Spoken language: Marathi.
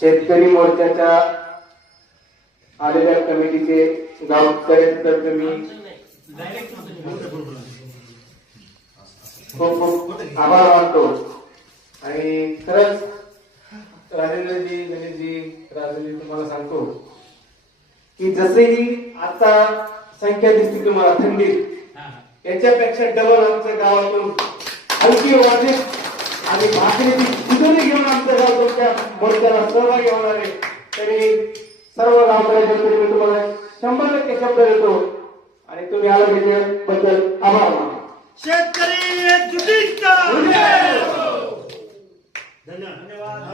शेतकरी मोर्चाच्या आलेल्या कमिटीचे गावकऱ्यांतर्फे मी खूप खूप आभार मानतो. आणि खरंच राजेंद्रजी गणेशजी राजेंद्रजी तुम्हाला सांगतो की जसेही आता संख्या दिसते तुम्हाला थंडीत याच्यापेक्षा डबल आमच्या गावातून हलकी वाटेल आणि भाकरीची खिचडी घेऊन आमच्या गाव तुमच्या मोर्चाला सहभागी होणार आहे. तरी सर्व गावकऱ्यांच्या मी तुम्हाला 100% शब्द देतो आणि तुम्ही आला त्याच्याबद्दल आभार मानतो. शेतकरी एकजुटीचा धन्यवाद.